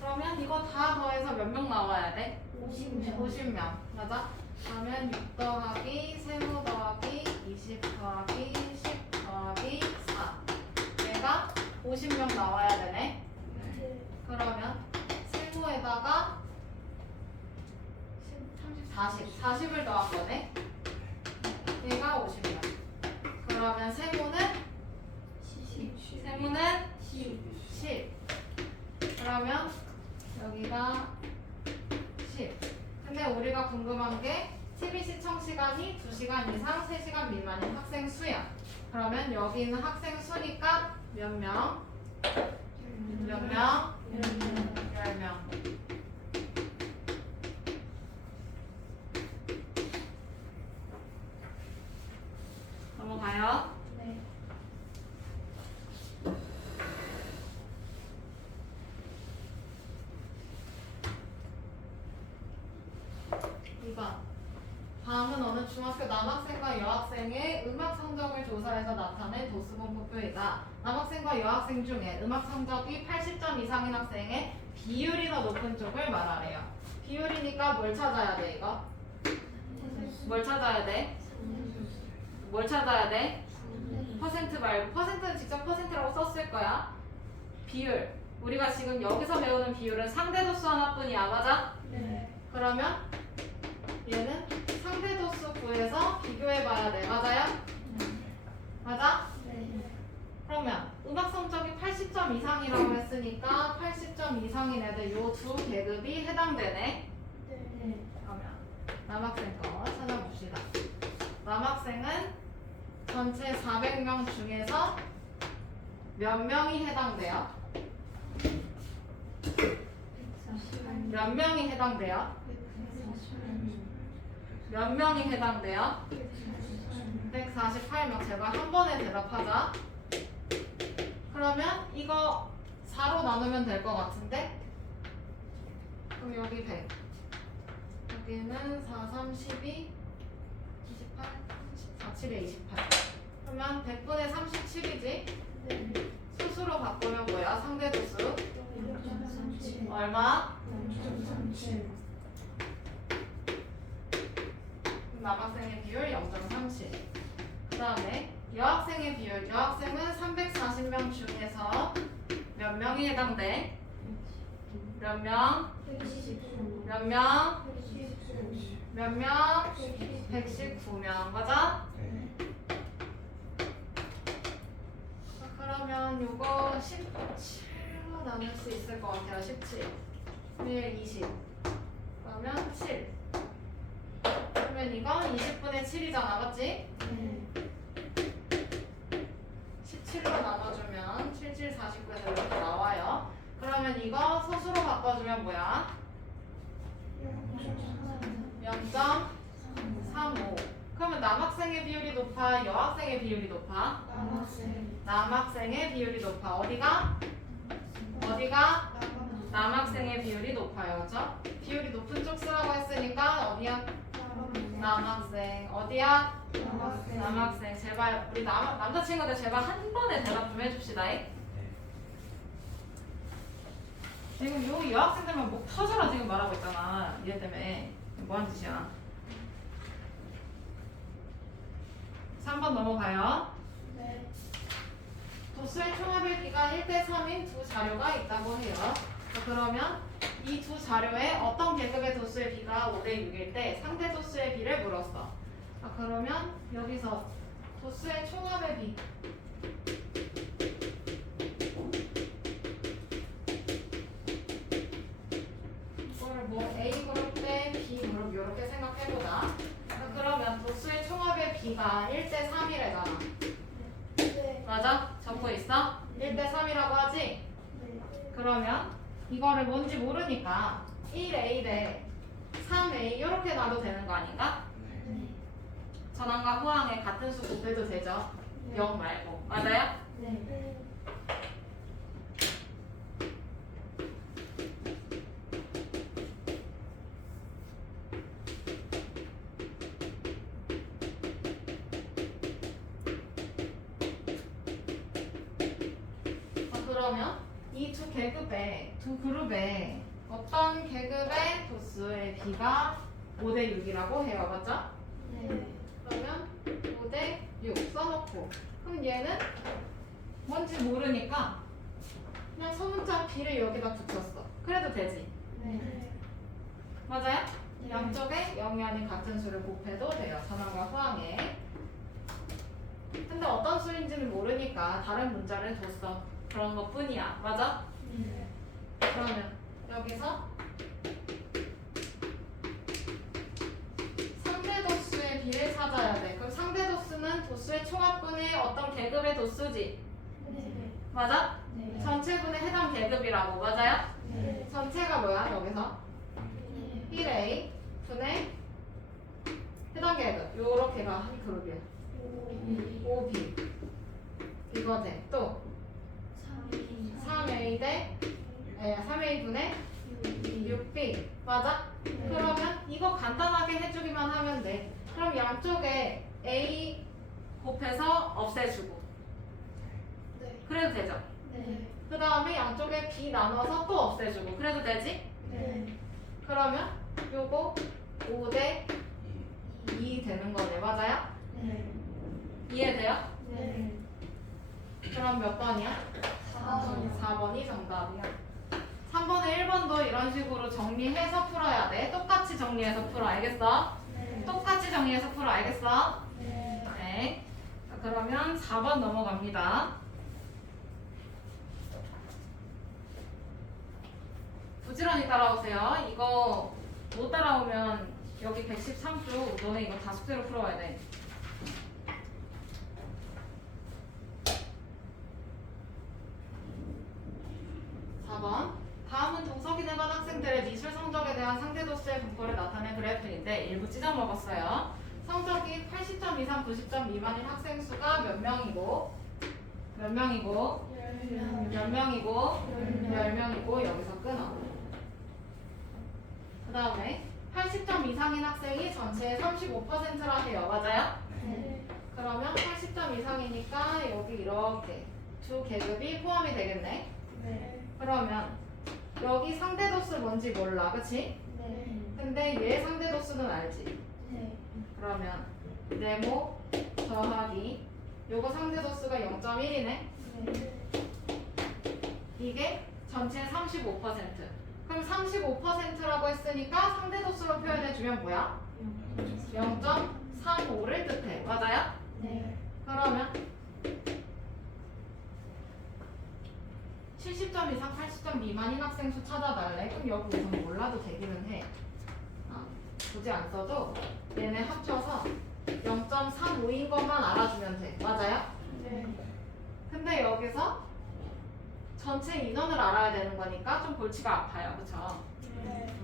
그러면 이거 다 더해서 몇 명 나와야 돼? 50명. 맞아? 그러면 6 더하기 세모 더하기 20 더하기 10 더하기 4. 얘가 50명 나와야 되네. 그러면 세모에다가 30, 40을 더한 거네. 얘가 50명. 그러면 세모는 10. 그러면 여기가 10. 근데 우리가 궁금한 게 TV 시청 시간 시간이 2시간 이상 3시간 미만인 학생 수야. 그러면 여기 있는 학생 수니까 몇 명? 몇 명? 10명. 넘어가요. 네. 2번. 다음은 어느 중학교 남학생과 여학생의 음악 성적을 조사해서 나타낸 도수분포표이다. 남학생과 여학생 중에 음악 성적이 80점 이상인 학생의 비율이 더 높은 쪽을 말하래요. 비율이니까 뭘 찾아야 돼, 이거? 뭘 찾아야 돼? 뭘 찾아야 돼? 퍼센트 말고, 퍼센트는 직접 퍼센트라고 썼을 거야. 비율. 우리가 지금 여기서 배우는 비율은 상대도수 하나뿐이야, 맞아? 네. 그러면 얘는 상대도수 구해서 비교해봐야 돼, 맞아요? 맞아? 네. 그러면 음악 성적이 80점 이상이라고 했으니까 80점 이상인 애들 요 두 계급이 해당되네. 네. 그러면 남학생 거 찾아봅시다. 남학생은 전체 400명 중에서 몇 명이 해당돼요? 몇 명이 해당돼요? 몇 명이 해당돼요? 148명. 제발 한 번에 대답하자. 그러면 이거 4로 나누면 될 것 같은데? 그럼 여기 100. 여기는 4, 3, 12, 28, 4, 7에 28. 그러면 100분의 37이지? 수수로 바꾸면 뭐야? 상대도수? 얼마? 남학생의 비율 0.37. 그 다음에 여학생의 비율. 여학생은 340명 중에서 몇 명이 해당돼? 몇 명? 몇 명? 몇 명? 119명. 맞아? 그러면 요거 17로 나눌 수 있을 것 같아요. 17. 1, 20. 그러면 7. 그러면 이거 20분의 7이잖아. 맞지? 17로 나눠주면 77, 49에서 이렇게 나와요. 그러면 이거 소수로 바꿔주면 뭐야? 0.35. 그러면 남학생의 비율이 높아? 여학생의 비율이 높아? 남학생의 비율이 높아. 어디가? 어디가? 남학생의 비율이 높아요. 그렇죠? 비율이 높은 쪽 쓰라고 했으니까 어디야? 남학생. 어디야? 남학생. 제발 우리 남자친구들 제발 한 번에 대답 좀 해줍시다. 지금 요 여학생들만 목 터져라 지금 말하고 있잖아. 얘 때문에. 뭐하는 짓이야? 3번 넘어가요. 도수의 총합의 비가 1대 3인 두 자료가 있다고 해요. 그러면 이 두 자료에 어떤 계급의 도수의 비가 5대 6일 때 상대 도수의 비를 물었어. 그러면 여기서 도수의 총합의 비. 이거를 뭐 A 그룹 대 B 그룹 이렇게 생각해보자. 그러면 도수의 총합의 비가 1대 3이래잖아. 맞아? 적고 있어? 1대 3이라고 하지? 그러면 이거를 뭔지 모르니까 1A 대 3A 이렇게 놔도 되는 거 아닌가? 전항과 후항에 같은 수 곱해도 되죠? 0 말고. 맞아요? 그러면 이 두 계급의 두 그룹에 어떤 계급의 도수의 비가 5대 6이라고 해요. 맞죠? 그러면 5대 6 써놓고 그럼 얘는 뭔지 모르니까 그냥 소문자 B를 여기다 붙였어. 그래도 되지? 맞아요? 양쪽에 0이 아닌 같은 수를 곱해도 돼요. 전항과 후항에. 근데 어떤 수인지는 모르니까 다른 문자를 뒀어. 그런 것 뿐이야. 맞아? 그러면 여기서 상대도수의 B를 찾아야 돼. 그럼 상대 도수는 도수의 총합분의 어떤 계급의 도수지? 네. 맞아? 네. 전체분의 해당 계급이라고. 맞아요? 네. 전체가 뭐야 여기서? 네. 1A 분의 해당 계급. 요렇게가 한 그룹이야. 5B 이거 돼. 또 3A 대 3A 분의 6B 맞아? 그러면 이거 간단하게 해주기만 하면 돼. 그럼 양쪽에 A 곱해서 없애주고 네. 그래도 되죠? 네. 그 다음에 양쪽에 B 나눠서 또 없애주고 그래도 되지? 네. 그러면 요거 5대 2 되는 거네. 맞아요? 네. 이해돼요? 네. 그럼 몇 번이야? 4번이 정답이야. 3번에 1번도 이런 식으로 정리해서 풀어야 돼. 똑같이 정리해서 풀어. 알겠어? 네. 똑같이 정리해서 풀어. 알겠어? 네. 네. 자, 그러면 4번 넘어갑니다. 부지런히 따라오세요. 이거 못 따라오면 여기 113쪽 너네 이거 다 숙제로 풀어야 돼. 다음은 동석이 반 학생들의 미술 성적에 대한 상대도수의 분포를 나타낸 그래프인데 일부 찢어 먹었어요. 성적이 80점 이상 90점 미만인 학생 수가 몇 명이고 몇 명이고 몇 명이고 10명이고 여기서 끊어. 그 다음에 80점 이상인 학생이 전체의 35%라 해요. 맞아요? 네. 그러면 80점 이상이니까 여기 이렇게 두 계급이 포함이 되겠네. 네. 그러면 여기 상대도수 뭔지 몰라. 그치? 네. 근데 얘 상대도수는 알지? 네. 그러면 네모 더하기 요거 상대도수가 0.1이네. 네. 이게 전체 35%. 그럼 35%라고 했으니까 상대도수로 표현해주면 뭐야? 0.35를 뜻해. 맞아요? 네. 그러면 70점 이상 80점 미만인 학생 수 찾아달래. 그럼 여기 우선 몰라도 되기는 해. 굳이 안 써도 얘네 합쳐서 0.35인 것만 알아주면 돼. 맞아요? 네. 근데 여기서 전체 인원을 알아야 되는 거니까 좀 골치가 아파요. 그쵸? 네.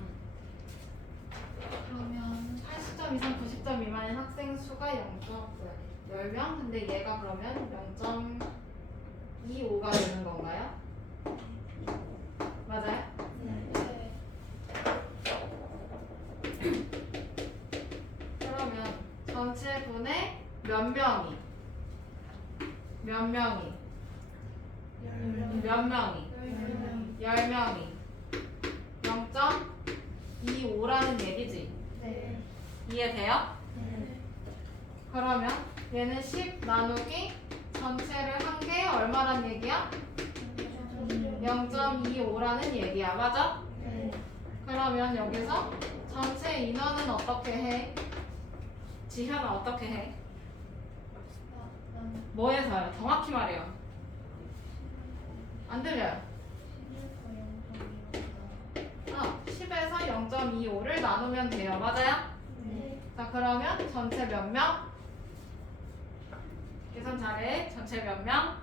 그러면 80점 이상 90점 미만인 학생 수가 10명? 근데 얘가 그러면 0.25가 되는 건가요? 맞아요? 네. 그러면 전체 분의 몇 명이? 몇 명이? 몇 명이? 10명이 0.25라는 얘기지. 네. 이해돼요? 네. 그러면 얘는 10 나누기 전체를 한 게 얼마란 얘기야? 0.25라는 얘기야. 맞아? 네. 그러면 여기서 전체 인원은 어떻게 해? 지현은 어떻게 해? 뭐 해서요? 정확히 말해요. 안 들려요? 10에서 0.25를 나누면 돼요. 맞아요? 네. 자, 그러면 전체 몇 명? 계산 잘해. 전체 몇 명?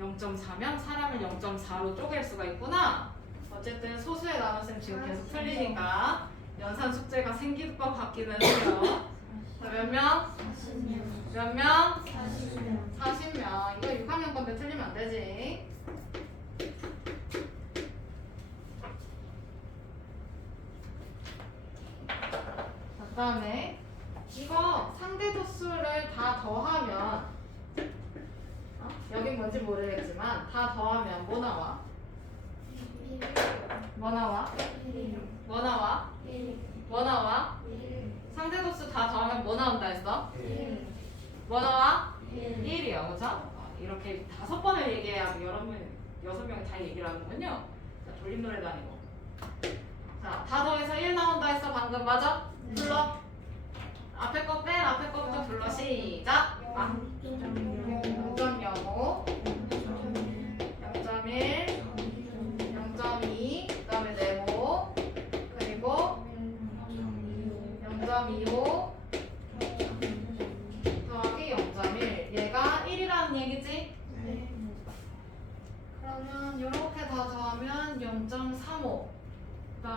0.4명? 사람을 0.4로 쪼갤 수가 있구나. 어쨌든 소수의 나눗셈 지금 계속 틀리니까 연산 숙제가 생길 것 같기는 해요. 자, 몇 명? 40명. 몇 명? 40명. 40명. 이거 6학년 건데 틀리면 안 되지. 그 다음에 이거 상대도수를 다 더하면 여긴 뭔지 모르겠지만 다 더하면 뭐 나와? 뭐 나와? 뭐 나와? 뭐 나와? 상대도수 다 더하면 뭐 나온다 했어? 뭐 나와? 1이요. 그쵸? 이렇게 5번을 얘기해야 여러분 6명이 다 얘기를 하는군요. 자, 돌림노래도 아니고. 자, 다 더해서 1 나온다 했어 방금. 맞아? 불러. 앞에 거 뺀 앞에 거부터 불러. 시작. 0.05 0.1 0.2 그 다음에 네모 그리고 0.25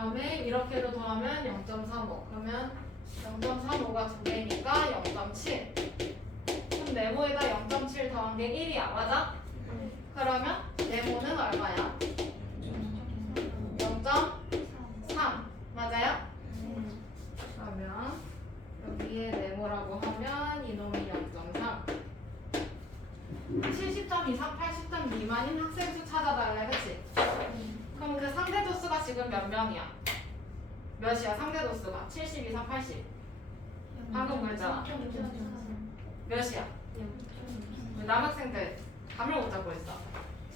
다음에 이렇게도 더하면 0.35. 그러면 0.35가 두 개니까 0.7. 그럼 네모에다 0.7 더한 게 1이야. 맞아? 그러면 네모는 얼마야? 0.3. 맞아요? 그러면 여기에 네모라고 하면 이놈이 0.3. 70점 이상 80점 미만인 학생 수 찾아달래. 그치? 그럼 그 상대 도수가 지금 몇 명이야? 몇이야 상대 도수가? 70 이상 80 방금 그랬잖아. 몇이야? 왜 남학생들 감을 못 잡고 있어?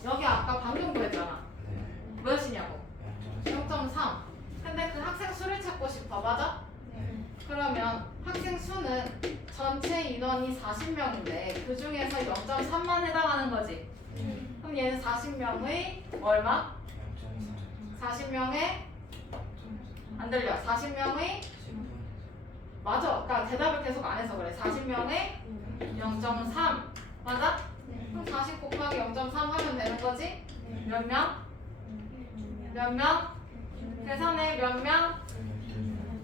여기 아까 방금 그랬잖아. 네. 몇이냐고? 0.3. 근데 그 학생 수를 찾고 싶어. 맞아? 그러면 학생 수는 전체 인원이 40명인데 그 중에서 0.3만 해당하는 거지. 그럼 얘는 40명의 얼마? 40명의 안 들려. 40명의 맞아. 그러니까 대답을 계속 안 해서 그래. 40명의 0.3 맞아? 그럼 40 곱하기 0.3 하면 되는 거지? 몇 명? 몇 명? 계산해 몇 명?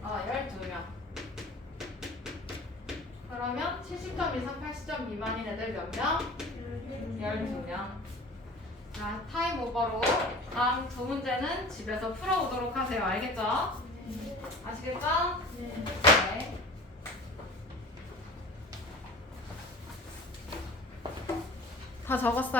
12명. 그러면 70점 이상 80점 미만인 애들 몇 명? 12명. 자, 타임 오버로 다음 두 문제는 집에서 풀어오도록 하세요. 알겠죠? 아시겠죠? 네. 다 적었어요?